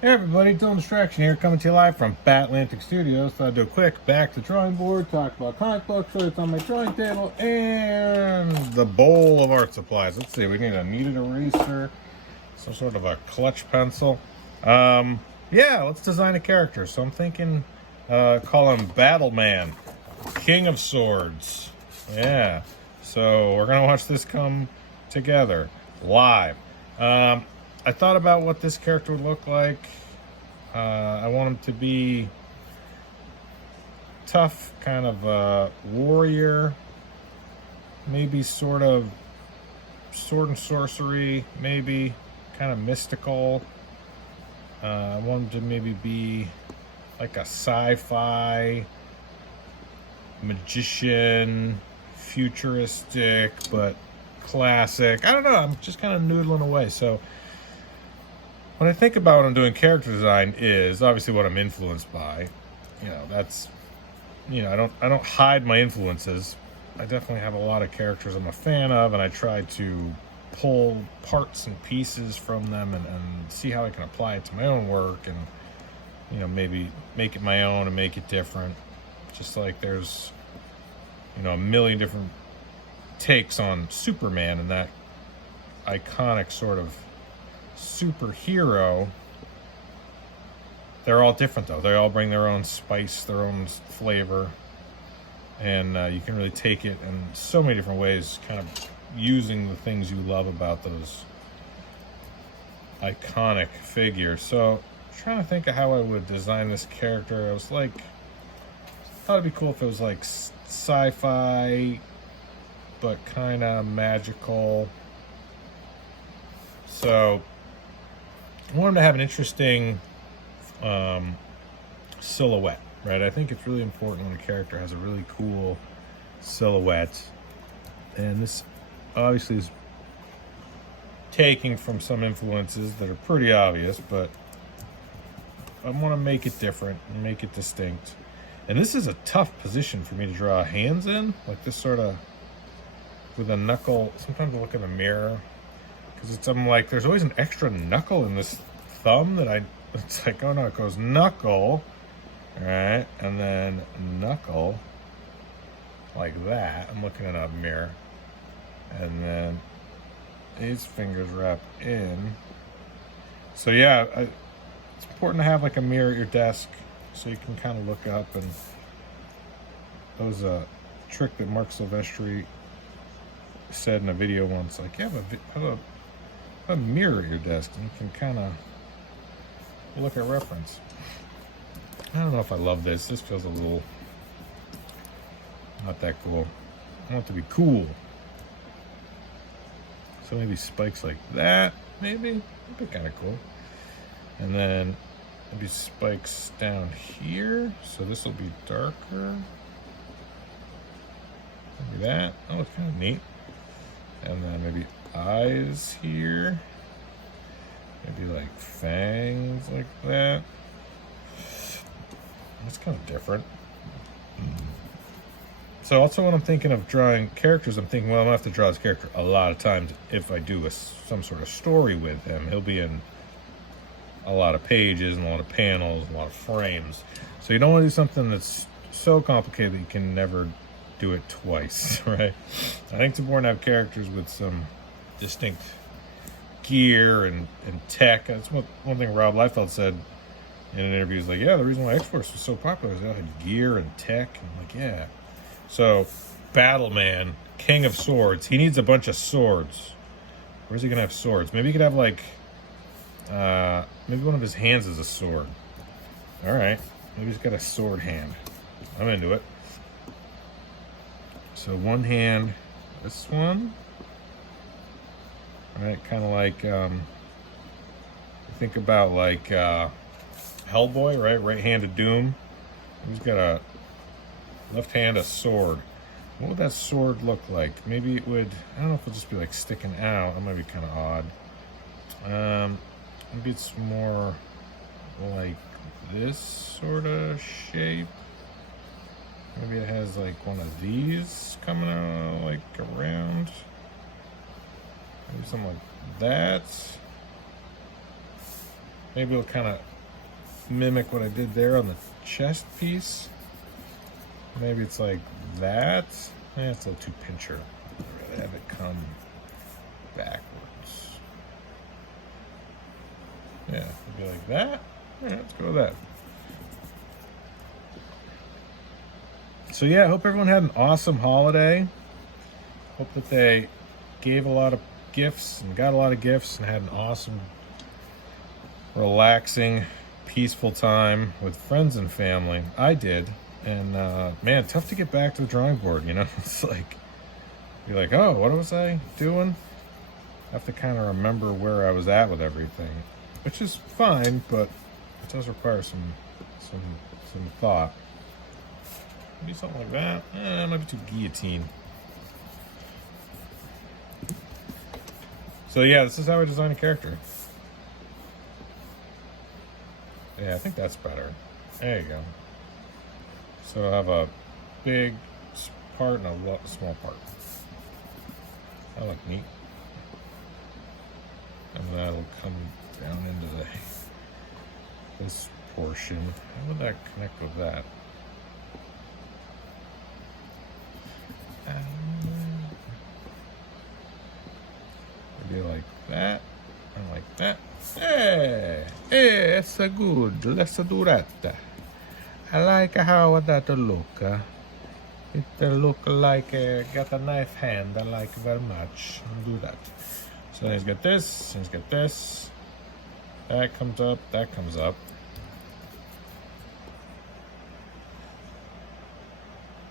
Hey everybody, Dylan Distraction here, coming to you live from Bat Atlantic Studios. So I'll do a quick back to the drawing board, talk about comic books, show you what's on my drawing table, and the bowl of art supplies. Let's see, we need a kneaded eraser, some sort of a clutch pencil. Yeah, let's design a character. So I'm thinking, call him Battleman, King of Swords. Yeah, so we're gonna watch this come together live. I thought about what this character would look like. I want him to be tough, kind of warrior, maybe sort of sword and sorcery, maybe kind of mystical. I want him to maybe be like a sci-fi magician, futuristic, but classic. I don't know, I'm just kind of noodling away. So when I think about what I'm doing character design is obviously what I'm influenced by. That's, I don't hide my influences. I definitely have a lot of characters I'm a fan of, and I try to pull parts and pieces from them and see how I can apply it to my own work and, maybe make it my own and make it different. Just like there's, a million different takes on Superman and that iconic sort of superhero. They're all different though. They all bring their own spice, their own flavor, and you can really take it in so many different ways, kind of using the things you love about those iconic figures. So I'm trying to think of how I would design this character. I was like, thought it'd be cool if it was like sci-fi but kind of magical. So I want him to have an interesting silhouette, right? I think it's really important when a character has a really cool silhouette. And this obviously is taking from some influences that are pretty obvious, but I want to make it different and make it distinct. And this is a tough position for me to draw hands in, like this sort of with a knuckle. Sometimes I look in the mirror because I'm like, there's always an extra knuckle in this thumb that it's like, oh no, it goes knuckle, all right, and then knuckle, like that. I'm looking in a mirror, and then these fingers wrap in. So yeah, it's important to have like a mirror at your desk so you can kind of look up. And that was a trick that Mark Silvestri said in a video once, like, have a mirror at your desk and you can kind of look at reference. I don't know if I love this. This feels a little not that cool. I want it to be cool. So maybe spikes like that, maybe. That'd be kind of cool. And then maybe spikes down here. So this will be darker. Maybe that. Oh, it's kind of neat. And then maybe eyes here. Maybe like fangs like that. That's kind of different. So also when I'm thinking of drawing characters, I'm thinking, well, I'm going to have to draw this character a lot of times if I do some sort of story with him. He'll be in a lot of pages and a lot of panels, a lot of frames. So you don't want to do something that's so complicated that you can never do it twice, right? I think it's important to have characters with some distinct gear and tech. That's one thing Rob Liefeld said in an interview. Is like, yeah, the reason why X-Force was so popular is they had gear and tech. And I'm like, yeah. So Battleman, King of Swords, he needs a bunch of swords. Where's he gonna have swords? Maybe he could have like maybe one of his hands is a sword. All right, maybe he's got a sword hand. I'm into it. So one hand, this one. All right, kind of like think about like Hellboy, right? Right hand of doom. He's got a left hand, a sword. What would that sword look like? Maybe it would, I don't know if it'll just be like sticking out. That might be kind of odd. Maybe it's more like this sort of shape. Maybe it has like one of these coming out like around. Maybe something like that. maybe it'll kind of mimic what I did there on the chest piece. Maybe it's like that. It's a little too pincher. I'd rather have it come backwards. Yeah, it'll be like that. All right, let's go with that. So yeah, I hope everyone had an awesome holiday. Hope that they gave a lot of gifts and got a lot of gifts and had an awesome, relaxing, peaceful time with friends and family. I did. And man, tough to get back to the drawing board, you know? It's like, you're like, oh, what was I doing? I have to kind of remember where I was at with everything, which is fine, but it does require some thought. Maybe something like that. It might be too guillotine. So yeah, this is how I design a character. Yeah, I think that's better. There you go. So I have a big part and a small part. That look neat. And that'll come down into this portion. How would that connect with that? Maybe like that and like that. Hey, it's a good. Let's do that. I like how that look. It look like got a knife hand. I like very much. I'll do that. So then he's got this. He's got this. That comes up. That comes up.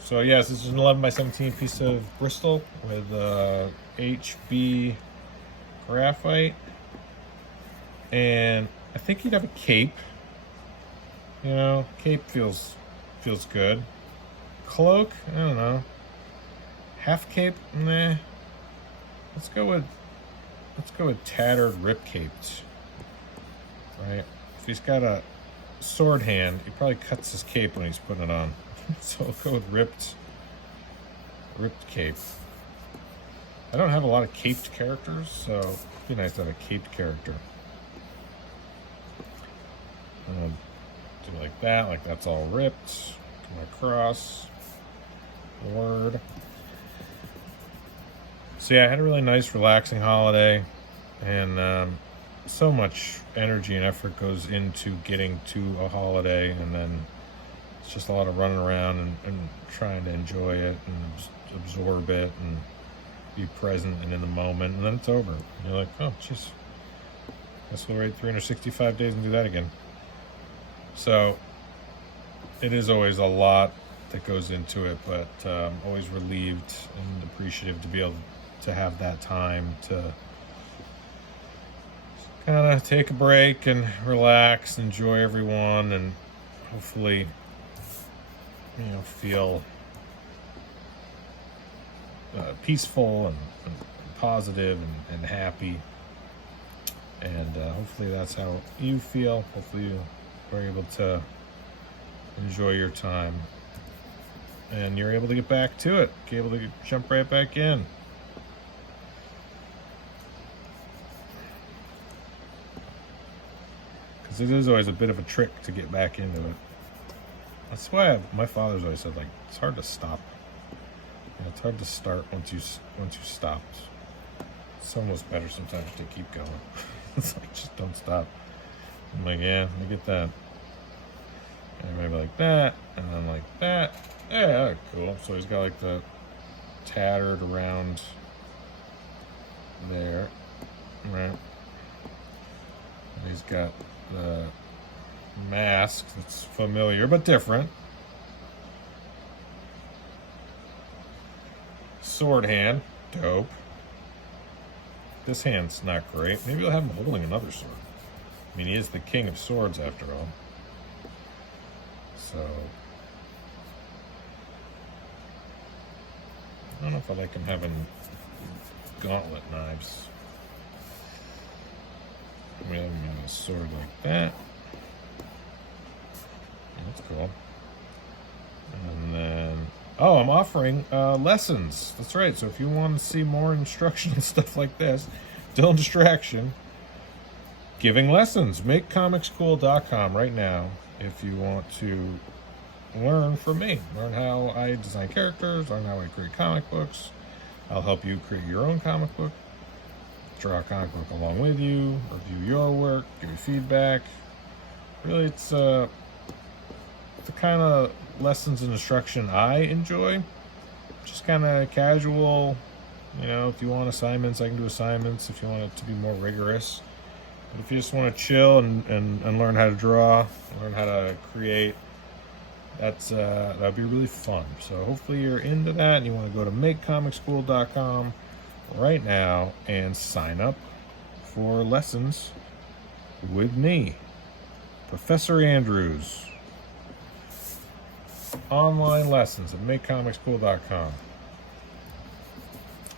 So yes, this is an 11 by 17 piece of Bristol with HB graphite, and I think he'd have a cape. You know, cape feels good. Cloak, I don't know. Half cape, nah. Let's go with tattered rip capes. Right? If he's got a sword hand, he probably cuts his cape when he's putting it on. So I'll go with ripped cape. I don't have a lot of caped characters, so it'd be nice to have a caped character. Do like that's all ripped. Come across. Word. So yeah, I had a really nice, relaxing holiday, and so much energy and effort goes into getting to a holiday, and then it's just a lot of running around and trying to enjoy it and absorb it and be present and in the moment, and then it's over. And you're like, oh, jeez, guess we'll wait 365 days and do that again. So it is always a lot that goes into it, but I'm always relieved and appreciative to be able to have that time to kind of take a break and relax, enjoy everyone, and hopefully, you know, feel peaceful and positive and happy. And hopefully that's how you feel. Hopefully you are able to enjoy your time and you're able to get back to it, be able to jump right back in. Because it is always a bit of a trick to get back into it. That's why my father's always said, like, it's hard to stop. You know, it's hard to start once you stopped. It's almost better sometimes to keep going. It's like, just don't stop. I'm like, yeah, let me get that. And maybe like that, and then like that. Yeah, cool. So he's got like the tattered around there, right? And he's got the mask that's familiar but different. Sword hand, dope. This hand's not great. Maybe I'll have him holding another sword. I mean, he is the king of swords after all. So I don't know if I like him having gauntlet knives. Maybe have him have a sword like that. That's cool. And then, oh, I'm offering lessons. That's right. So if you want to see more instructional stuff like this, Dylan Distraction, giving lessons. MakeComicsCool.com right now if you want to learn from me. Learn how I design characters, learn how I create comic books. I'll help you create your own comic book, draw a comic book along with you, review your work, give you feedback. Really, it's the kind of lessons and instruction I enjoy. Just kind of casual. You know, if you want assignments, I can do assignments if you want it to be more rigorous. But if you just want to chill and learn how to draw, learn how to create, that'd be really fun. So hopefully you're into that and you want to go to MakeComicsCool.com right now and sign up for lessons with me, Professor Andrews. Online lessons at MakeComicsCool.com.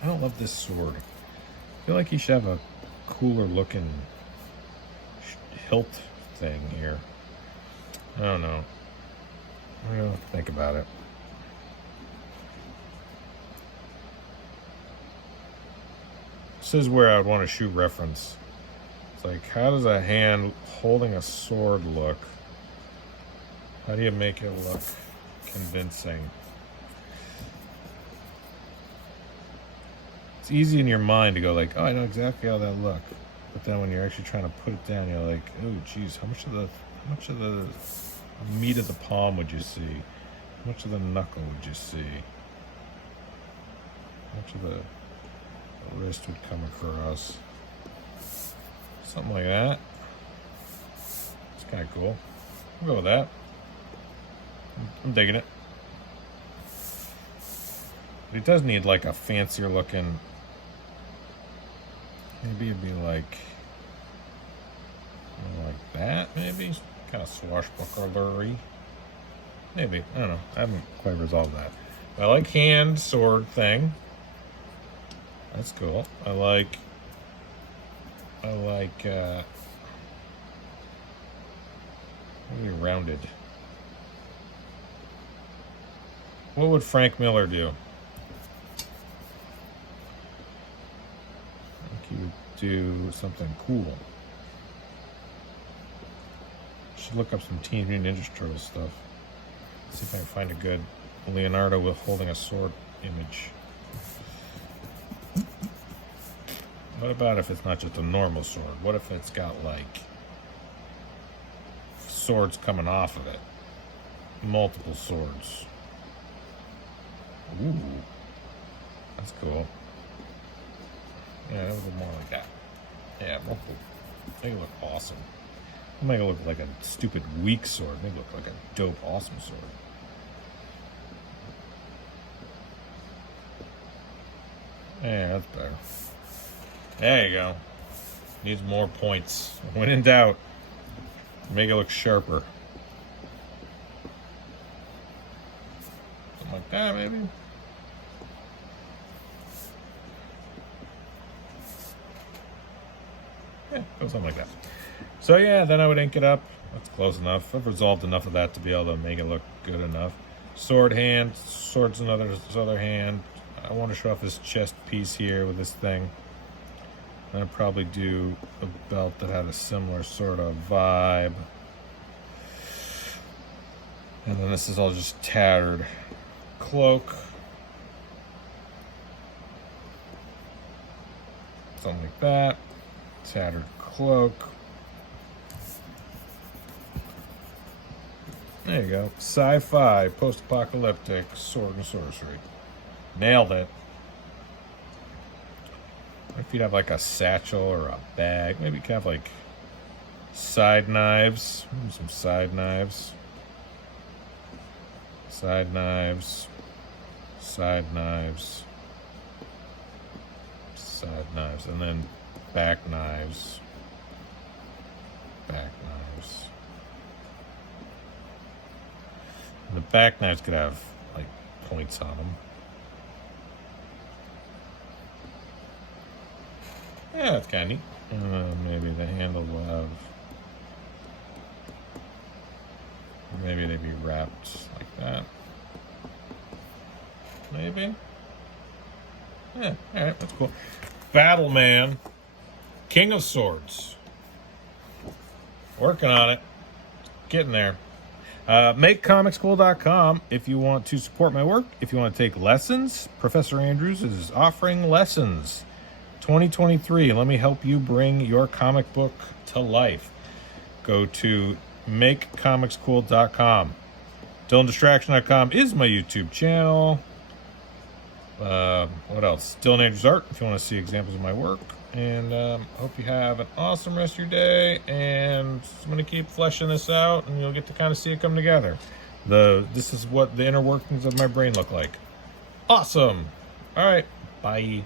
I don't love this sword. I feel like he should have a cooler looking hilt thing here. I don't know. I'm gonna think about it. This is where I would want to shoot reference. It's like, how does a hand holding a sword look? How do you make it look convincing? It's easy in your mind to go like, oh, I know exactly how that look. But then when you're actually trying to put it down, you're like, oh, geez, how much of the meat of the palm would you see? How much of the knuckle would you see? How much of the wrist would come across? Something like that. It's kind of cool. I'll go with that. I'm digging it. But it does need like a fancier looking. Maybe it'd be like that. Maybe kind of swashbucklery. Maybe, I don't know. I haven't quite resolved that. I like hand sword thing. That's cool. I like maybe rounded. What would Frank Miller do? I think he would do something cool. Should look up some Teenage Mutant Ninja Turtles stuff. See if I can find a good Leonardo with holding a sword image. What about if it's not just a normal sword? What if it's got like swords coming off of it? Multiple swords. Ooh, that's cool. Yeah, that would look more like that. Yeah, make it look awesome. Don't make it look like a stupid weak sword. Make it look like a dope, awesome sword. Yeah, that's better. There you go. Needs more points. When in doubt, make it look sharper. Something like that, maybe. Yeah, something like that. So yeah, then I would ink it up. That's close enough. I've resolved enough of that to be able to make it look good enough. Sword hand, sword's this other hand. I want to show off this chest piece here with this thing. And I'd probably do a belt that had a similar sort of vibe. And then this is all just tattered cloak. Something like that. Tattered cloak. There you go. Sci-fi, post-apocalyptic, sword and sorcery. Nailed it. If you'd have like a satchel or a bag, maybe you could have like side knives. Maybe some side knives. Side knives. Side knives. Side knives. And then back knives. Back knives. And the back knives could have like points on them. Yeah, that's kind of neat. Maybe the handle will have. Maybe they'd be wrapped like that. Maybe. Yeah, alright, that's cool. Battleman, King of Swords. Working on it. Getting there. MakeComicSchool.com if you want to support my work. If you want to take lessons, Professor Andrews is offering lessons 2023. Let me help you bring your comic book to life. Go to MakeComicSchool.com. DylanDistraction.com is my YouTube channel. What else? Dylan Andrews Art if you want to see examples of my work. And hope you have an awesome rest of your day. And I'm going to keep fleshing this out, and you'll get to kind of see it come together. This is what the inner workings of my brain look like. Awesome. All right. Bye.